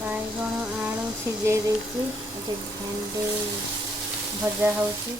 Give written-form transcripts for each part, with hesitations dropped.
ବାଇଗଣ ଆଳୁ ସିଝେଇ ଦେଇଛି, ଏଠି ଭେଣ୍ଡି ଭଜା ହେଉଛି।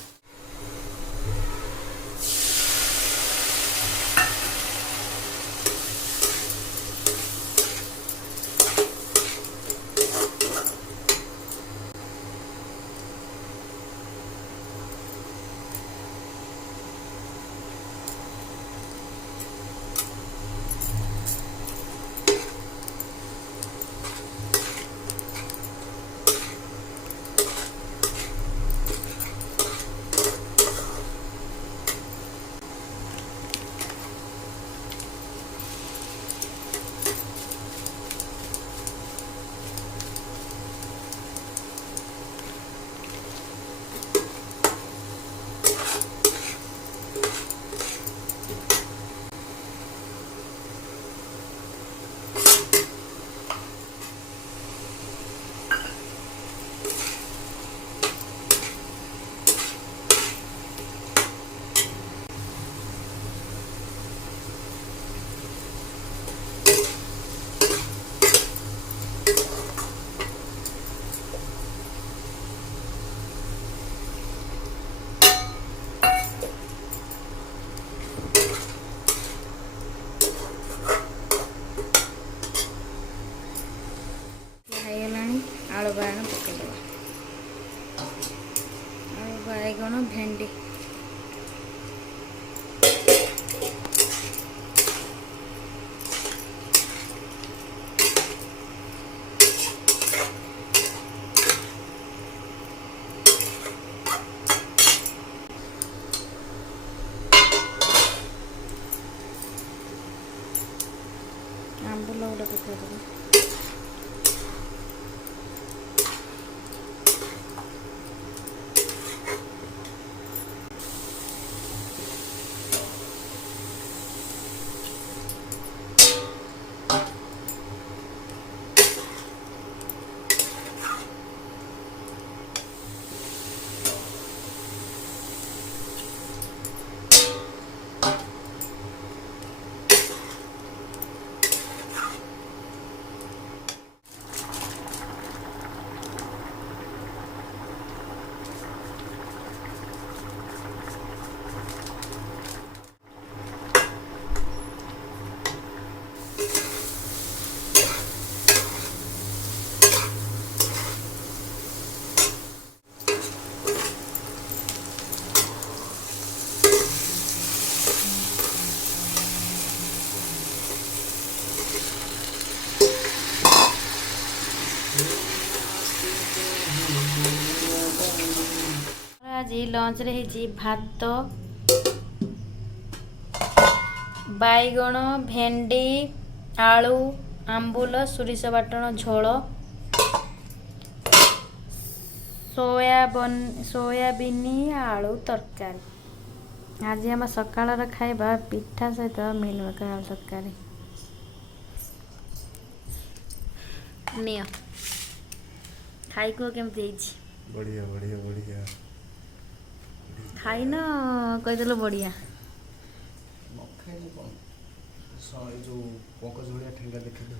ହେଇଗଲାଣି, ଆଳୁ ବାଇଗଣ ପକେଇଦେବା। ଆଳୁ ବାଇଗଣ ଭେଣ୍ଡି ଆମ୍ବୁଲ ଗୋଟେ ପକେଇଦେବା। ଆଜି ଲଞ୍ଚରେ ହେଇଛି ଭାତ, ବାଇଗଣ, ଭେଣ୍ଡି, ଆଳୁ, ଆମ୍ବୁଲ, ସୋରିଷ ବାଟଣ ଝୋଳ, ସୋୟାବିନ ଆଳୁ ତରକାରୀ। ଆଜି ଆମ ସକାଳର ଖାଇବା ପିଠା ସହିତ ମିଲ୍ ମେକର ଆଳୁ ତରକାରୀ। ନିଅ ଖାଇ କୁହ କେମିତି ହେଇଛି। ବଢ଼ିଆ ବଢ଼ିଆ ବଢ଼ିଆ। ଖାଇନ କହିଦେଲ ବଢ଼ିଆ। ନ ଖାଇଲେ କ'ଣ ଏ ଯେଉଁ ପଙ୍କଜ ଭଳିଆ ଠେଙ୍ଗା ଦେଖିଲୁ।